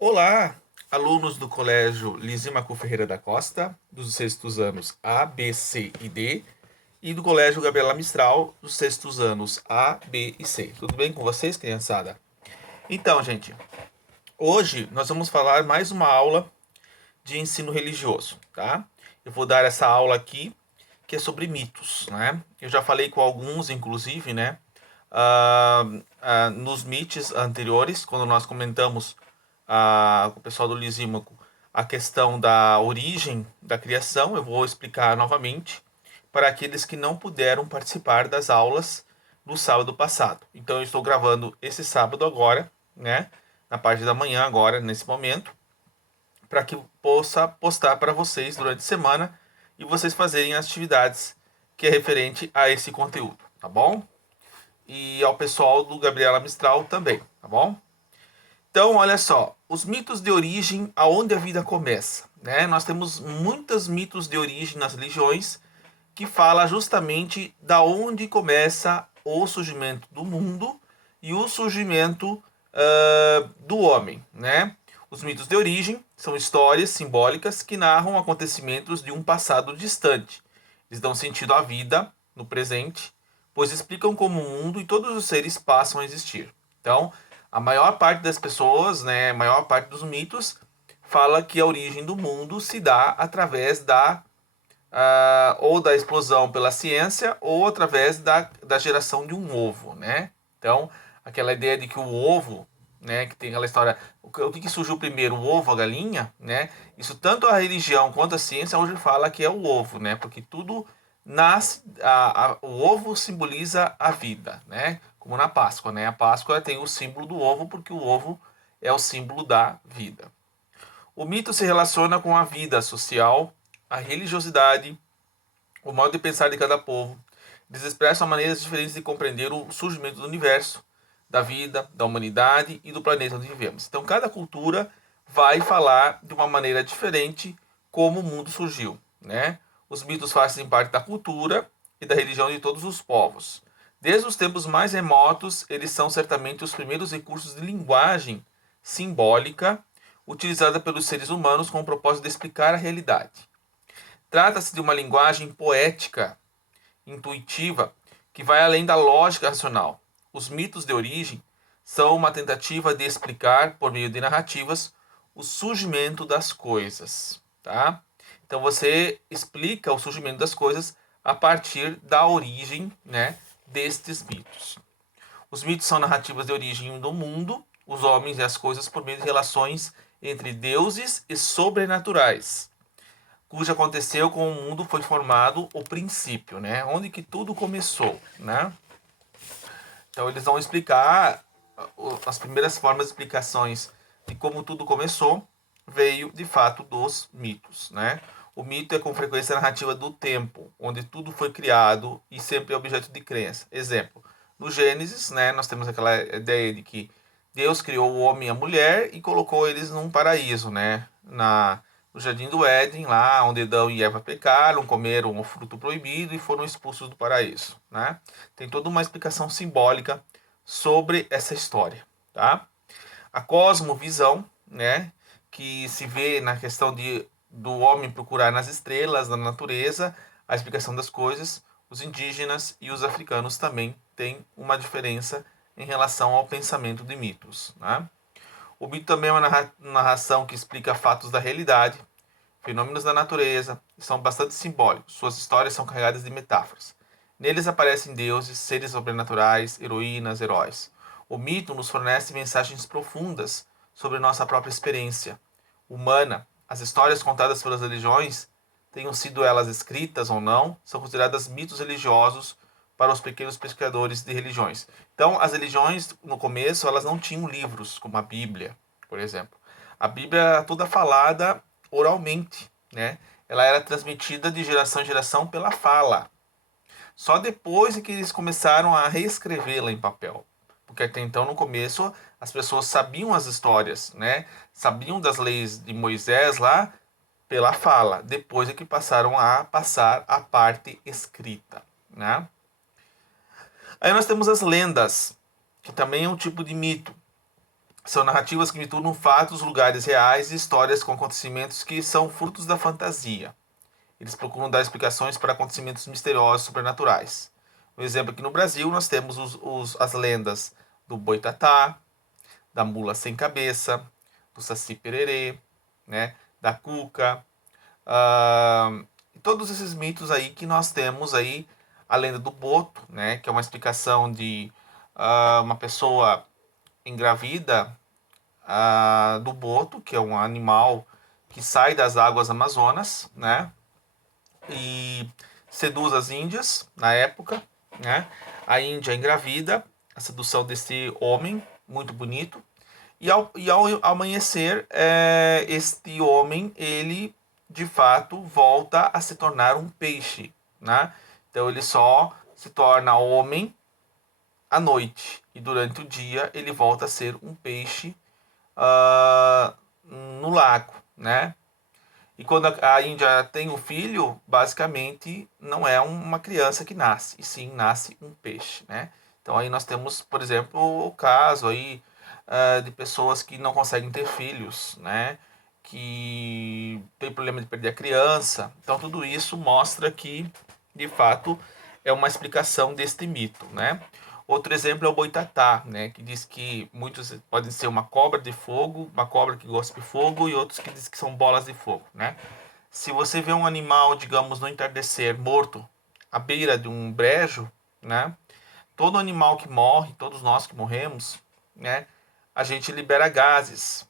Olá, alunos do Colégio Lisímaco Ferreira da Costa, dos sextos anos A, B, C e D, e do Colégio Gabriela Mistral, dos sextos anos A, B e C. Tudo bem com vocês, criançada? Então, gente, hoje nós vamos falar mais uma aula de ensino religioso, tá? Eu vou dar essa aula aqui, que é sobre mitos, né? Eu já falei com alguns, inclusive, né? Nos meets anteriores, quando nós comentamos com o pessoal do Lisímaco a questão da origem da criação, eu vou explicar novamente para aqueles que não puderam participar das aulas do sábado passado. Então eu estou gravando esse sábado agora, né? Na parte da manhã agora, nesse momento, para que possa postar para vocês durante a semana e vocês fazerem as atividades que é referente a esse conteúdo, tá bom? E ao pessoal do Gabriela Mistral também, tá bom? Então, olha só, os mitos de origem, aonde a vida começa, né? Nós temos muitos mitos de origem nas religiões que fala justamente da onde começa o surgimento do mundo e o surgimento do homem, né? Os mitos de origem são histórias simbólicas que narram acontecimentos de um passado distante. Eles dão sentido à vida no presente, pois explicam como o mundo e todos os seres passam a existir. Então, a maior parte das pessoas, né, a maior parte dos mitos, fala que a origem do mundo se dá através ou da explosão pela ciência ou através da geração de um ovo, né? Então, aquela ideia de que o ovo, né, que tem aquela história, o que surgiu primeiro, o ovo, a galinha, né? Isso tanto a religião quanto a ciência hoje fala que é o ovo, né? Porque tudo nasce, o ovo simboliza a vida, né? Como na Páscoa, né? A Páscoa tem o símbolo do ovo porque o ovo é o símbolo da vida. O mito se relaciona com a vida social, a religiosidade, o modo de pensar de cada povo. Eles expressam maneiras diferentes de compreender o surgimento do universo, da vida, da humanidade e do planeta onde vivemos. Então, cada cultura vai falar de uma maneira diferente como o mundo surgiu, né? Os mitos fazem parte da cultura e da religião de todos os povos. Desde os tempos mais remotos, eles são certamente os primeiros recursos de linguagem simbólica utilizada pelos seres humanos com o propósito de explicar a realidade. Trata-se de uma linguagem poética, intuitiva, que vai além da lógica racional. Os mitos de origem são uma tentativa de explicar, por meio de narrativas, o surgimento das coisas, tá? Então você explica o surgimento das coisas a partir da origem, né, destes mitos. Os mitos são narrativas de origem do mundo, os homens e as coisas por meio de relações entre deuses e sobrenaturais, cujo aconteceu com o mundo foi formado o princípio, né? Onde que tudo começou, né? Então eles vão explicar as primeiras formas de explicações de como tudo começou veio de fato dos mitos, né? O mito é com frequência a narrativa do tempo, onde tudo foi criado e sempre é objeto de crença. Exemplo, no Gênesis, né, nós temos aquela ideia de que Deus criou o homem e a mulher e colocou eles num paraíso, né? No jardim do Éden, lá onde Adão e Eva pecaram, comeram o fruto proibido e foram expulsos do paraíso, né? Tem toda uma explicação simbólica sobre essa história, tá? A cosmovisão, né, que se vê na questão do homem procurar nas estrelas, na natureza, a explicação das coisas. Os indígenas e os africanos também têm uma diferença em relação ao pensamento de mitos, né? O mito também é uma narração que explica fatos da realidade, fenômenos da natureza, e são bastante simbólicos. Suas histórias são carregadas de metáforas. Neles aparecem deuses, seres sobrenaturais, heroínas, heróis. O mito nos fornece mensagens profundas sobre nossa própria experiência humana. As histórias contadas pelas religiões, tenham sido elas escritas ou não, são consideradas mitos religiosos para os pequenos pesquisadores de religiões. Então, as religiões, no começo, elas não tinham livros, como a Bíblia, por exemplo. A Bíblia era toda falada oralmente, né? Ela era transmitida de geração em geração pela fala. Só depois é que eles começaram a reescrevê-la em papel. Porque até então, no começo, as pessoas sabiam as histórias, né? Sabiam das leis de Moisés lá pela fala. Depois é que passaram a passar a parte escrita, né? Aí nós temos as lendas, que também é um tipo de mito. São narrativas que misturam fatos, lugares reais e histórias com acontecimentos que são frutos da fantasia. Eles procuram dar explicações para acontecimentos misteriosos, sobrenaturais. Um exemplo aqui no Brasil, nós temos as lendas do Boitatá, da mula sem cabeça, do Saci Pererê, né, da Cuca, e todos esses mitos aí que nós temos aí, a lenda do Boto, né, que é uma explicação de uma pessoa engravida do boto, que é um animal que sai das águas amazonas, né, e seduz as índias na época, né? A Índia engravida, a sedução desse homem muito bonito, e ao amanhecer, este homem, ele de fato volta a se tornar um peixe, né? Então ele só se torna homem à noite, e durante o dia ele volta a ser um peixe no lago, né? E quando a Índia tem um filho, basicamente não é uma criança que nasce, e sim nasce um peixe, né? Então aí nós temos, por exemplo, o caso aí de pessoas que não conseguem ter filhos, né? Que tem problema de perder a criança. Então tudo isso mostra que, de fato, é uma explicação deste mito, né? Outro exemplo é o boitatá, né, que diz que muitos podem ser uma cobra de fogo, uma cobra que gosta de fogo, e outros que dizem que são bolas de fogo, né? Se você vê um animal, digamos, no entardecer, morto, à beira de um brejo, né? Todo animal que morre, todos nós que morremos, né? A gente libera gases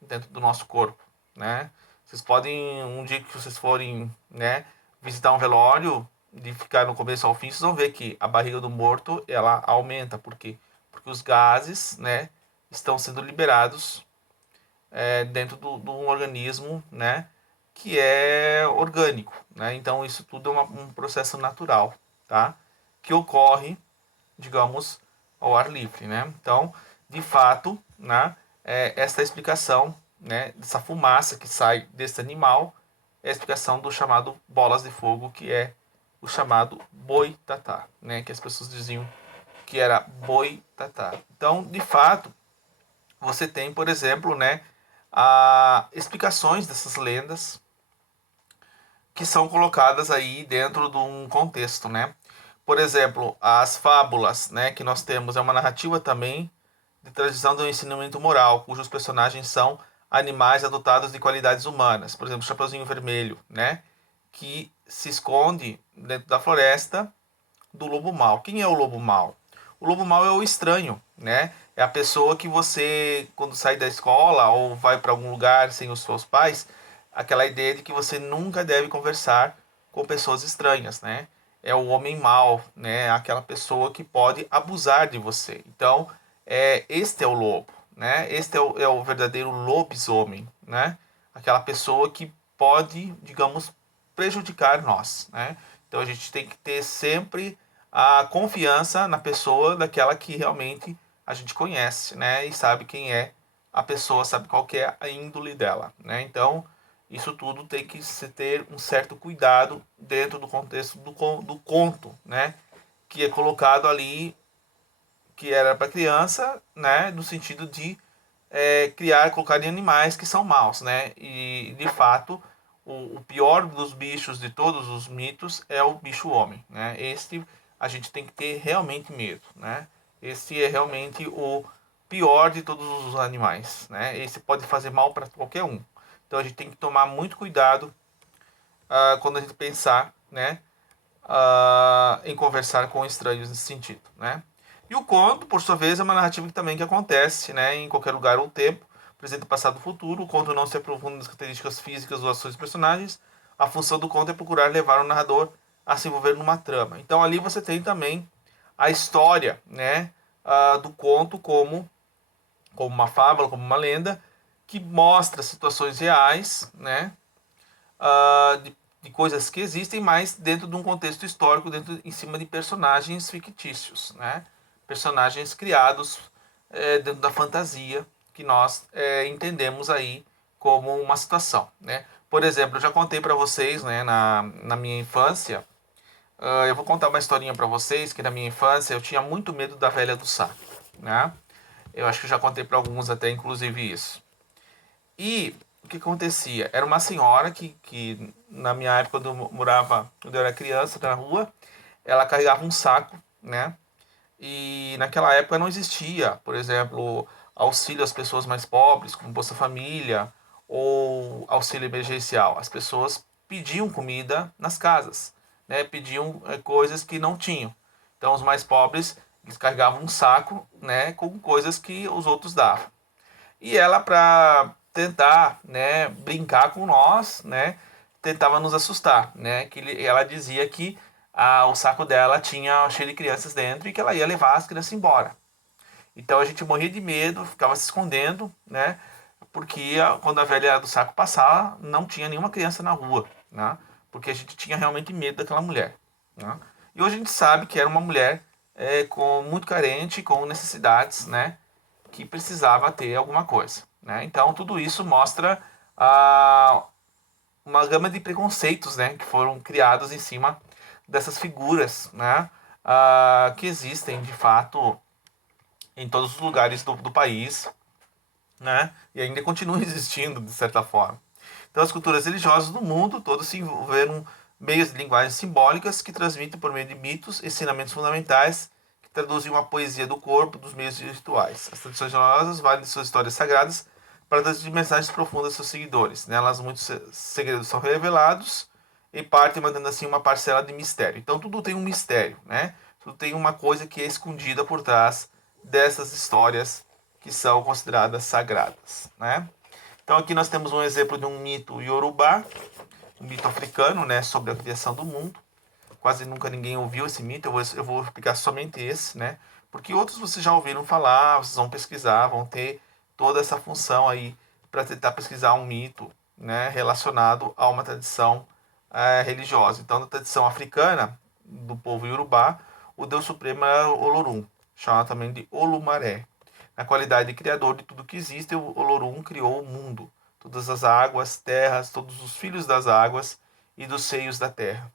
dentro do nosso corpo, né? Vocês podem, um dia que vocês forem, né, visitar um velório, de ficar no começo ao fim, vocês vão ver que a barriga do morto, ela aumenta. Por quê? Porque os gases, né, estão sendo liberados dentro do organismo, né, que é orgânico, né? Então isso tudo é um processo natural, tá? Que ocorre, digamos, ao ar livre, né? Então, de fato, né, essa explicação, né, dessa fumaça que sai desse animal é a explicação do chamado bolas de fogo, que é o chamado boitatá, né? Que as pessoas diziam que era boitatá. Então, de fato, você tem, por exemplo, né, explicações dessas lendas que são colocadas aí dentro de um contexto, né? Por exemplo, as fábulas, né, que nós temos é uma narrativa também de tradição do ensinamento moral, cujos personagens são animais adotados de qualidades humanas. Por exemplo, o Chapeuzinho Vermelho, né, que se esconde dentro da floresta do lobo mau. Quem é o lobo mau? O lobo mau é o estranho, né? É a pessoa que você, quando sai da escola ou vai para algum lugar sem os seus pais, aquela ideia de que você nunca deve conversar com pessoas estranhas, né? É o homem mau, né? Aquela pessoa que pode abusar de você. Então, este é o lobo, né? Este é o verdadeiro lobisomem, né? Aquela pessoa que pode, digamos, prejudicar nós, né? Então a gente tem que ter sempre a confiança na pessoa daquela que realmente a gente conhece, né? E sabe quem é a pessoa, sabe qual que é a índole dela, né? Então isso tudo tem que se ter um certo cuidado dentro do contexto do conto, né? Que é colocado ali, que era para criança, né? No sentido de criar, colocar em animais que são maus, né? E de fato o pior dos bichos de todos os mitos é o bicho homem, né? Este a gente tem que ter realmente medo, né? Esse é realmente o pior de todos os animais, né? Esse pode fazer mal para qualquer um. Então a gente tem que tomar muito cuidado quando a gente pensar, né, em conversar com estranhos nesse sentido, né? E o conto, por sua vez, é uma narrativa que também que acontece, né, em qualquer lugar ou tempo, presente, passado, futuro. O conto não se aprofunda nas características físicas ou ações dos personagens. A função do conto é procurar levar o narrador a se envolver numa trama. Então ali você tem também a história, né, do conto como uma fábula, como uma lenda, que mostra situações reais, né, de coisas que existem, mas dentro de um contexto histórico, em cima de personagens fictícios, né? Personagens criados dentro da fantasia que nós entendemos aí como uma situação, né? Por exemplo, eu já contei para vocês, né, na minha infância, eu vou contar uma historinha para vocês que na minha infância eu tinha muito medo da velha do saco, né? Eu acho que já contei para alguns até, inclusive, isso. E o que acontecia? Era uma senhora que na minha época, quando eu era criança, na rua, ela carregava um saco, né? E naquela época não existia, por exemplo, auxílio às pessoas mais pobres, como Bolsa Família ou auxílio emergencial. As pessoas pediam comida nas casas, né? Pediam coisas que não tinham. Então os mais pobres, eles carregavam um saco, né, com coisas que os outros davam. E ela, para tentar, né, brincar com nós, né, tentava nos assustar, né, ela dizia que o saco dela tinha cheio de crianças dentro e que ela ia levar as crianças embora. Então a gente morria de medo, ficava se escondendo, né, porque quando a velha do saco passava, não tinha nenhuma criança na rua, né, porque a gente tinha realmente medo daquela mulher, né. E hoje a gente sabe que era uma mulher muito carente, com necessidades, né, que precisava ter alguma coisa, né? Então tudo isso mostra ah, uma gama de preconceitos, né, que foram criados em cima dessas figuras, né, que existem de fato em todos os lugares do país, né, e ainda continuam existindo de certa forma. Então as culturas religiosas do mundo todos se envolveram meios de linguagens simbólicas que transmitem por meio de mitos, ensinamentos fundamentais que traduzem uma poesia do corpo, dos meios rituais. As tradições religiosas valem de suas histórias sagradas para transmitir mensagens profundas aos seus seguidores. Nelas muitos segredos são revelados e partem mantendo assim uma parcela de mistério. Então tudo tem um mistério, né? Tudo tem uma coisa que é escondida por trás dessas histórias que são consideradas sagradas, né? Então aqui nós temos um exemplo de um mito iorubá, um mito africano, né, sobre a criação do mundo. Quase nunca ninguém ouviu esse mito, eu vou explicar somente esse, né? Porque outros vocês já ouviram falar, vocês vão pesquisar, vão ter toda essa função aí para tentar pesquisar um mito, né, relacionado a uma tradição religiosa. Então, na tradição africana, do povo iorubá, o deus supremo é Olorum, chamado também de Olumaré. Na qualidade de criador de tudo que existe, o Olorum criou o mundo, todas as águas, terras, todos os filhos das águas e dos seios da terra.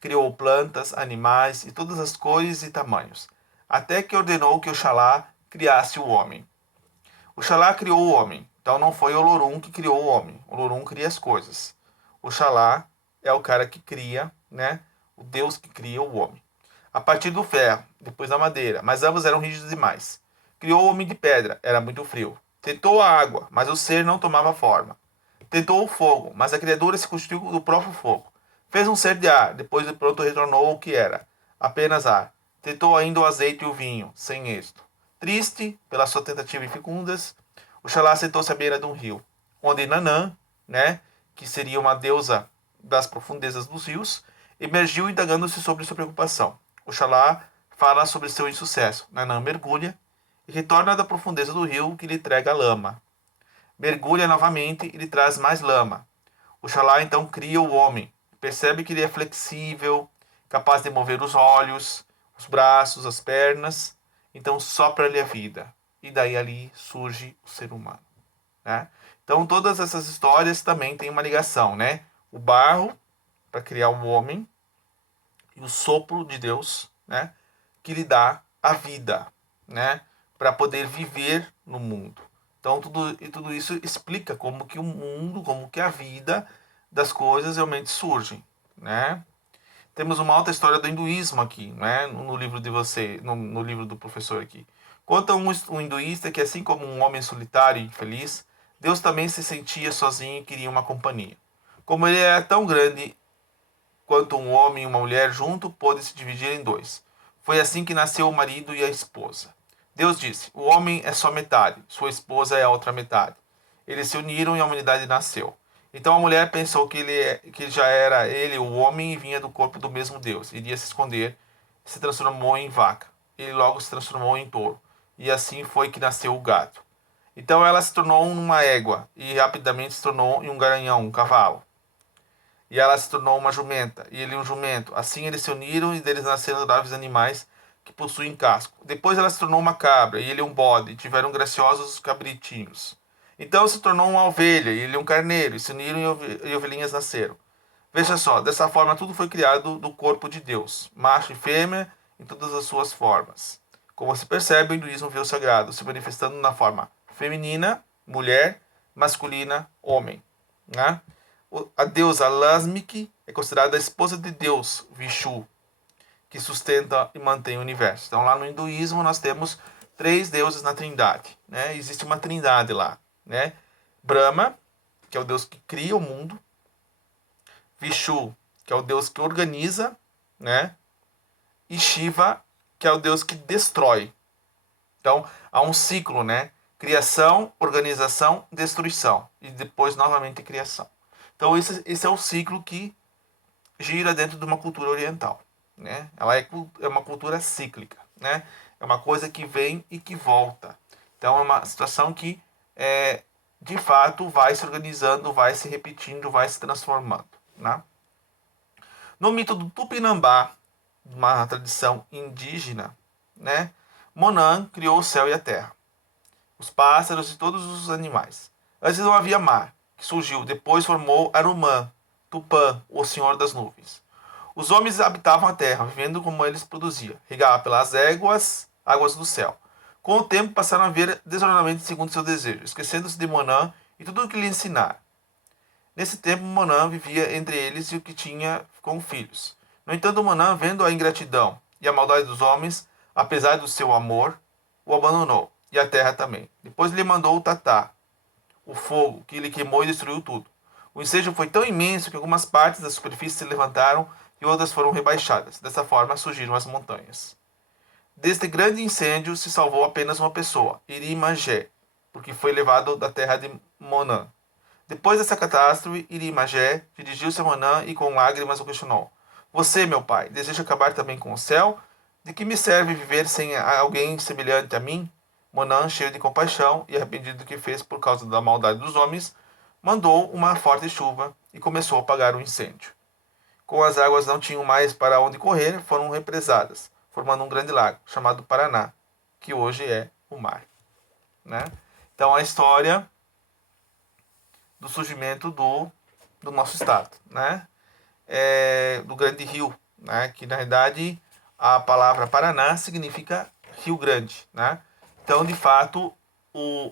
Criou plantas, animais e todas as cores e tamanhos, até que ordenou que Oxalá criasse o homem. Oxalá criou o homem, então não foi Olorum que criou o homem. Olorum cria as coisas. Oxalá é o cara que cria, né? O Deus que cria o homem. A partir do ferro, depois da madeira, mas ambos eram rígidos demais. Criou o homem de pedra, era muito frio. Tentou a água, mas o ser não tomava forma. Tentou o fogo, mas a criatura se constituiu do próprio fogo. Fez um ser de ar, depois de pronto retornou ao que era, apenas ar. Tentou ainda o azeite e o vinho, sem êxito. Triste pela sua tentativa infecundas, Oxalá sentou-se à beira de um rio, onde Nanã, né, que seria uma deusa das profundezas dos rios, emergiu indagando-se sobre sua preocupação. Oxalá fala sobre seu insucesso. Nanã mergulha e retorna da profundeza do rio que lhe entrega lama. Mergulha novamente e lhe traz mais lama. Oxalá então cria o homem. Percebe que ele é flexível, capaz de mover os olhos, os braços, as pernas. Então sopra-lhe a vida. E daí ali surge o ser humano, né? Então todas essas histórias também têm uma ligação, né? O barro para criar o homem e o sopro de Deus, né, que lhe dá a vida, né, para poder viver no mundo. Então tudo isso explica como que o mundo, como que a vida das coisas realmente surgem, né? Temos uma outra história do hinduísmo aqui, né, no livro de você, no livro do professor aqui. Conta um hinduísta que, assim como um homem solitário e infeliz, Deus também se sentia sozinho e queria uma companhia. Como ele era tão grande quanto um homem e uma mulher junto, pôde se dividir em dois. Foi assim que nasceu o marido e a esposa. Deus disse: o homem é só metade, sua esposa é a outra metade. Eles se uniram e a humanidade nasceu. Então a mulher pensou que já era ele o homem e vinha do corpo do mesmo Deus. Iria se esconder, se transformou em vaca. Ele logo se transformou em touro. E assim foi que nasceu o gato. Então ela se tornou uma égua e rapidamente se tornou em um garanhão, um cavalo. E ela se tornou uma jumenta, e ele um jumento. Assim eles se uniram e deles nasceram adoráveis animais que possuem casco. Depois ela se tornou uma cabra, e ele um bode, e tiveram graciosos cabritinhos. Então se tornou uma ovelha, e ele um carneiro, e se uniram e ovelhinhas nasceram. Veja só, dessa forma tudo foi criado do corpo de Deus, macho e fêmea em todas as suas formas. Como se percebe, o hinduísmo vê o sagrado se manifestando na forma feminina, mulher, masculina, homem. Né? A deusa Lasmiki é considerada a esposa de Deus, Vishu, que sustenta e mantém o universo. Então, lá no hinduísmo, nós temos 3 deuses na trindade. Né? Existe uma trindade lá. Né? Brahma, que é o deus que cria o mundo. Vishu, que é o deus que organiza. Né? E Shiva, que é o deus que destrói. Então, há um ciclo, né? Criação, organização, destruição. E depois, novamente, criação. Então, esse é o ciclo que gira dentro de uma cultura oriental. Né? Ela é uma cultura cíclica. Né? É uma coisa que vem e que volta. Então, é uma situação que, de fato, vai se organizando, vai se repetindo, vai se transformando. Né? No mito do Tupinambá, uma tradição indígena, né? Monan criou o céu e a terra, os pássaros e todos os animais. Antes não havia mar, que surgiu, depois formou Arumã, Tupã, o senhor das nuvens. Os homens habitavam a terra, vivendo como eles produziam, regava pelas águas do céu. Com o tempo passaram a ver desordenadamente segundo seu desejo, esquecendo-se de Monan e tudo o que lhe ensinara. Nesse tempo, Monan vivia entre eles e o que tinha com filhos. No entanto, Monan, vendo a ingratidão e a maldade dos homens, apesar do seu amor, o abandonou, e a terra também. Depois lhe mandou o Tatá, o fogo, que lhe queimou e destruiu tudo. O incêndio foi tão imenso que algumas partes da superfície se levantaram e outras foram rebaixadas. Dessa forma surgiram as montanhas. Deste grande incêndio se salvou apenas uma pessoa, Irimagé, porque foi levado da terra de Monan. Depois dessa catástrofe, Irimagé dirigiu-se a Monan e com lágrimas o questionou. Você, meu pai, deseja acabar também com o céu? De que me serve viver sem alguém semelhante a mim? Monan, cheio de compaixão e arrependido do que fez por causa da maldade dos homens, mandou uma forte chuva e começou a apagar o incêndio. Como as águas não tinham mais para onde correr, foram represadas, formando um grande lago, chamado Paraná, que hoje é o mar. Né? Então, a história do surgimento do nosso estado, né? Do grande rio, né? Que na verdade a palavra Paraná significa Rio Grande, né? Então, de fato,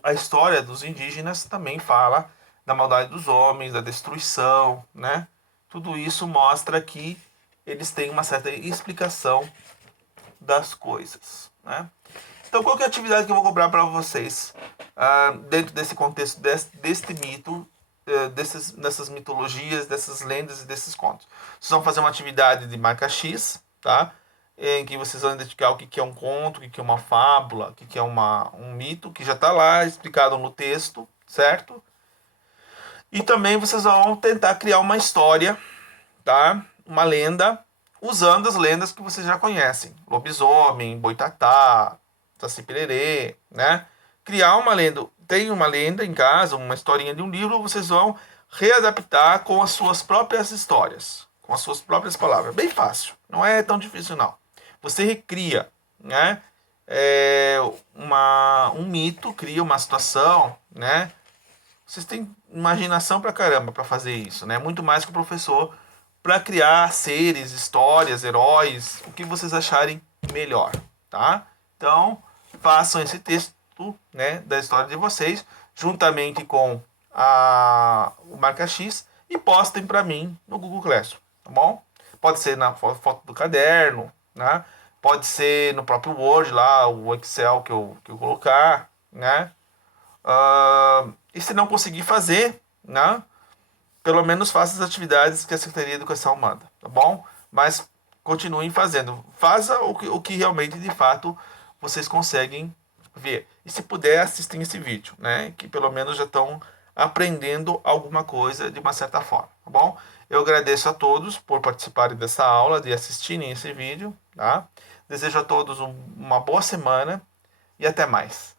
a história dos indígenas também fala da maldade dos homens, da destruição, né? Tudo isso mostra que eles têm uma certa explicação das coisas, né? Então, qual que é a atividade que eu vou cobrar para vocês dentro desse contexto, deste mito, dessas mitologias, dessas lendas e desses contos? Vocês vão fazer uma atividade de marca X, tá? Em que vocês vão identificar o que é um conto, o que é uma fábula, o que é um mito, que já está lá explicado no texto, certo? E também vocês vão tentar criar uma história, tá? Uma lenda, usando as lendas que vocês já conhecem. Lobisomem, Boitatá, Saci Pererê, né? Criar uma lenda. Tem uma lenda em casa, uma historinha de um livro, vocês vão readaptar com as suas próprias histórias, com as suas próprias palavras. Bem fácil, não é tão difícil não. Você recria, né? Um mito, cria uma situação, né? Vocês têm imaginação pra caramba pra fazer isso, né? Muito mais que o professor para criar seres, histórias, heróis, o que vocês acharem melhor, tá? Então, façam esse texto, né, da história de vocês, juntamente com o Marca X e postem para mim no Google Classroom, tá bom? Pode ser na foto do caderno, né? Pode ser no próprio Word lá, o Excel que eu colocar, né? E se não conseguir fazer, né? Pelo menos faça as atividades que a Secretaria de Educação manda, tá bom? Mas continuem fazendo. Faça o que realmente, de fato, vocês conseguem ver. E se puder, assistem esse vídeo, né? Que pelo menos já estão aprendendo alguma coisa de uma certa forma, tá bom? Eu agradeço a todos por participarem dessa aula, de assistirem esse vídeo, tá? Desejo a todos uma boa semana e até mais.